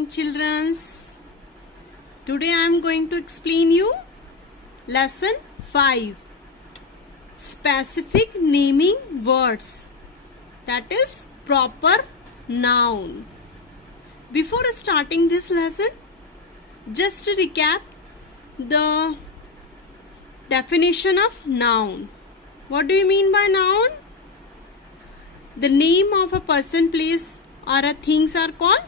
morning, childrens. Today I am going to explain you lesson 5. Specific naming words. That is proper noun. Before starting this lesson, just to recap the definition of noun. What do you mean by noun? The name of a person, place or a things are called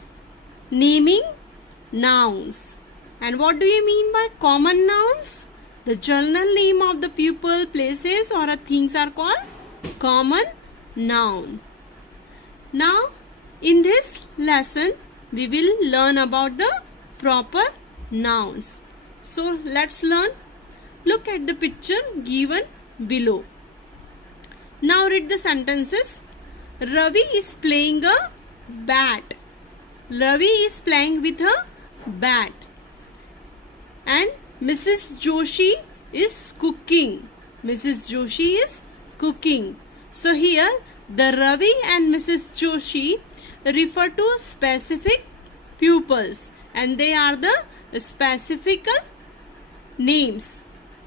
naming nouns. And what do you mean by common nouns? The general name of the people, places or a things are called common noun. Now, in this lesson, we will learn about the proper nouns. So, let's learn. Look at the picture given below. Now, read the sentences. Ravi is playing a bat. Ravi is playing with a bat. And Mrs. Joshi is cooking. Mrs. Joshi is cooking. So here the Ravi and Mrs. Joshi refer to specific pupils and they are the specific names.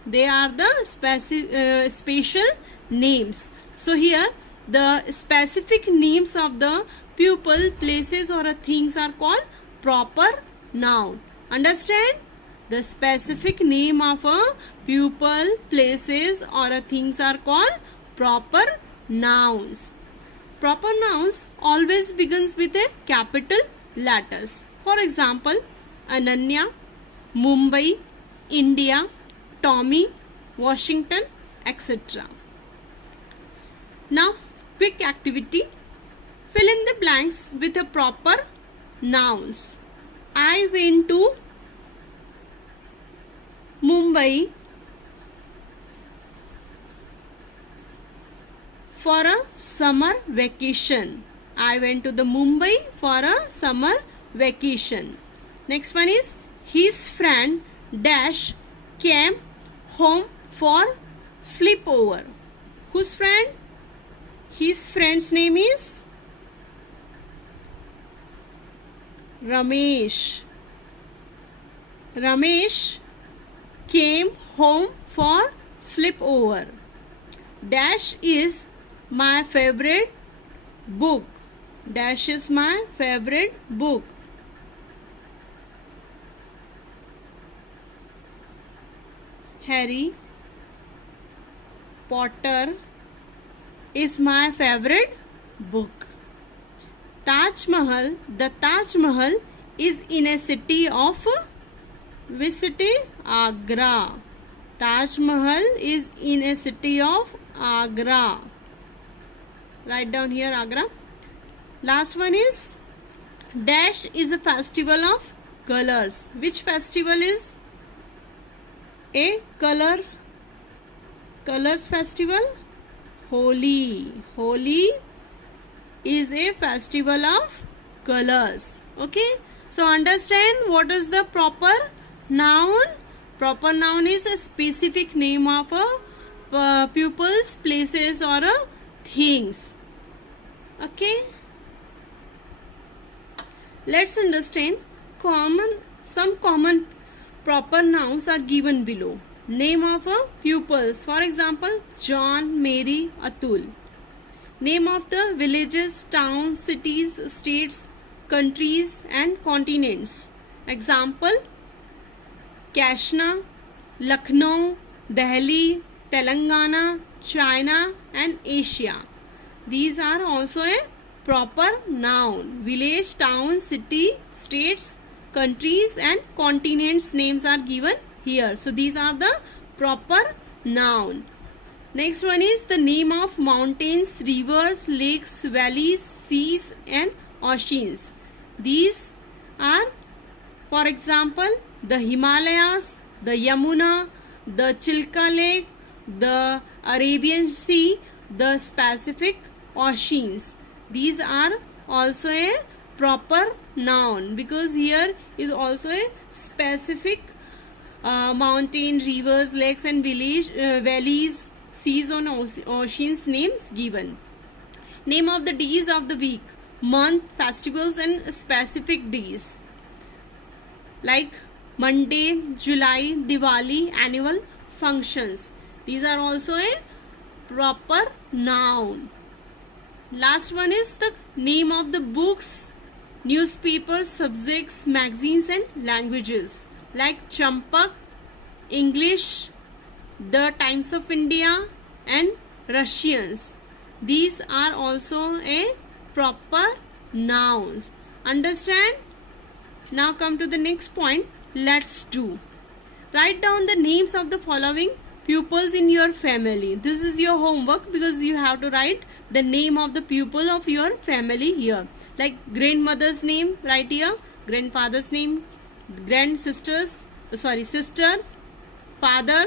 They are the special names. So here the specific names of the pupil, places or things are called proper noun. Understand? The specific name of a pupil, places or things are called proper nouns. Proper nouns always begins with a capital letters. For example, Ananya, Mumbai, India, Tommy, Washington, etc. Now, quick activity. Fill in the blanks with a proper nouns. I went to Mumbai for a summer vacation. I went to the Mumbai for a summer vacation. Next one is his friend dash came home for sleepover. Whose friend? His friend's name is Ramesh. Ramesh came home for sleepover. Dash is my favorite book. Dash is my favorite book. Harry Potter is my favorite book. Taj Mahal, the Taj Mahal is in a city of which city? Agra. Taj Mahal is in a city of Agra. Write down here Agra. Last one is Dash is a festival of colors. Which festival is a colors festival? Holi. Holi is a festival of colors. Okay. So understand what is the proper noun. Proper noun is a specific name of a pupils, places or things. Okay. Let's understand some common proper nouns are given below. Name of pupils. For example, John, Mary, Atul. Name of the villages, towns, cities, states, countries and continents. Example, Kashna, Lucknow, Delhi, Telangana, China and Asia. These are also a proper noun. Village, town, city, states, countries and continents names are given here. So these are the proper noun. Next one is the name of mountains, rivers, lakes, valleys, seas and oceans. These are, for example, the Himalayas, the Yamuna, the Chilka Lake, the Arabian Sea, the Pacific Oceans. These are also a proper noun because here is also a specific mountain, rivers, lakes and valleys, seas and oceans names given. Name of the days of the week, month, festivals and specific days. like Monday, July, Diwali, annual functions. These are also a proper noun. Last one is the name of the books, newspapers, subjects, magazines and languages like Champak, English, The Times of India and Russians. These are also a proper nouns. Understand? Now come to the next point. Let's do. Write down the names of the following pupils in your family. This is your homework because you have to write the name of the pupil of your family here. Like grandmother's name, write here. Grandfather's name, sister, father,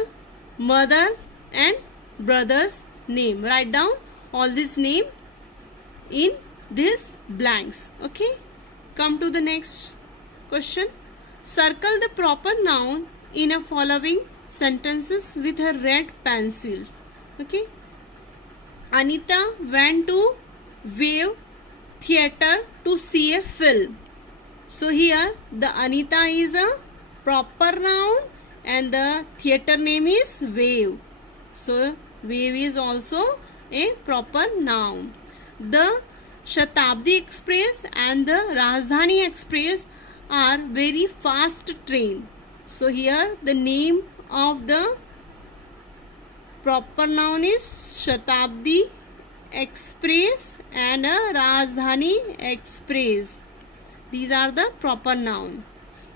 mother and brother's name. Write down all this name in these blanks. Okay. Come to the next question. Circle the proper noun in a following sentences with a red pencil. Okay. Anita went to Wave Theatre to see a film. So here the Anita is a proper noun and the theatre name is Wave. So Wave is also a proper noun. The Shatabdi Express and the Rajdhani Express are very fast train. So here the name of the proper noun is Shatabdi Express and a Rajdhani Express. These are the proper noun.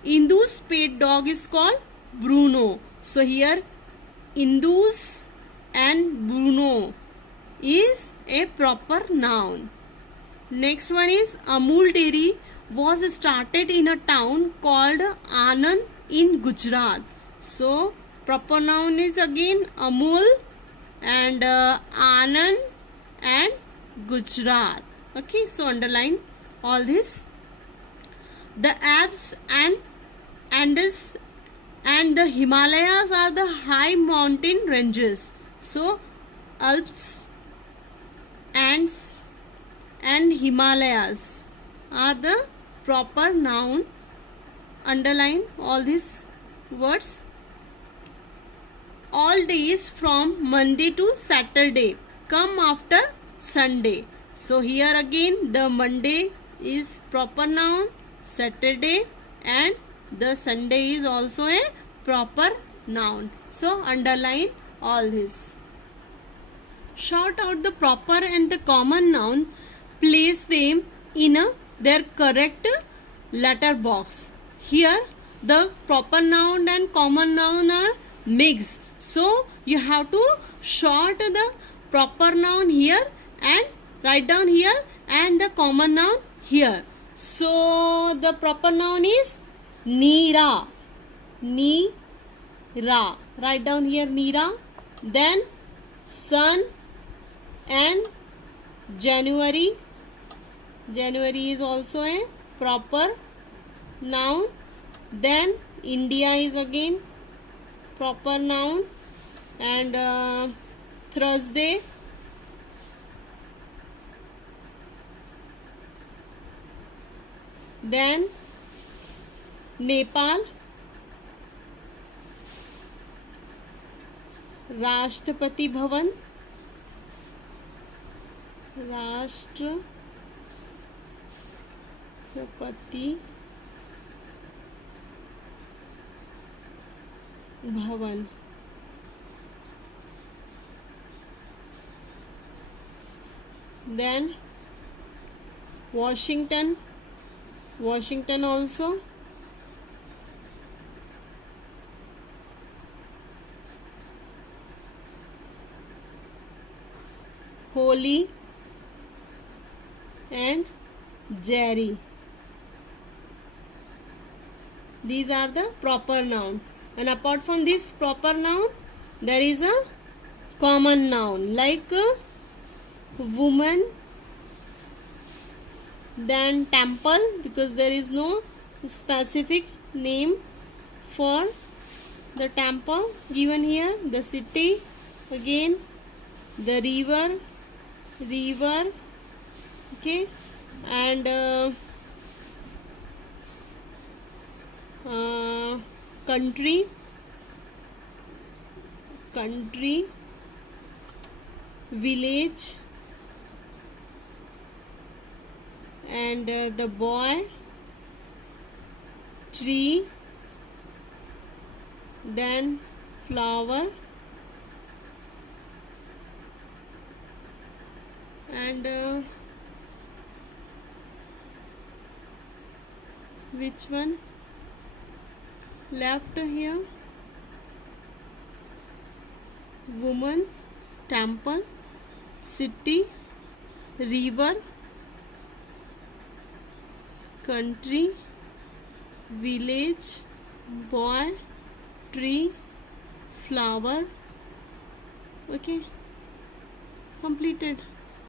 Indu's pet dog is called Bruno. So here Indu's and Bruno is a proper noun. Next one is Amul Dairy was started in a town called Anand in Gujarat. So proper noun is again Amul and Anand and Gujarat. Okay, so underline all this. The Alps and Andes and the Himalayas are the high mountain ranges. So Alps, Andes and Himalayas are the proper noun. Underline all these words. All days from Monday to Saturday come after Sunday. So here again the Monday is proper noun, Saturday and the Sunday is also a proper noun. So underline all this. Shout out the proper and the common noun. Place them in their correct letter box. Here the proper noun and common noun are mixed. So you have to short the proper noun here and write down here and the common noun here. So the proper noun is Neera. Neera. Write down here Neera. Then sun and January. January is also a proper noun. Then India is again proper noun and Thursday. Then Nepal, Rashtrapati Bhavan, Rashtrapati Bhavan. Then Washington also. Holy and Jerry. These are the proper noun. And apart from this proper noun, there is a common noun like woman, then temple, because there is no specific name for the temple given here. The city, again the river, okay, and country, village, and the boy, tree, then flower, and which one left here? Woman, temple, city, river, country, village, boy, tree, flower. Okay, completed.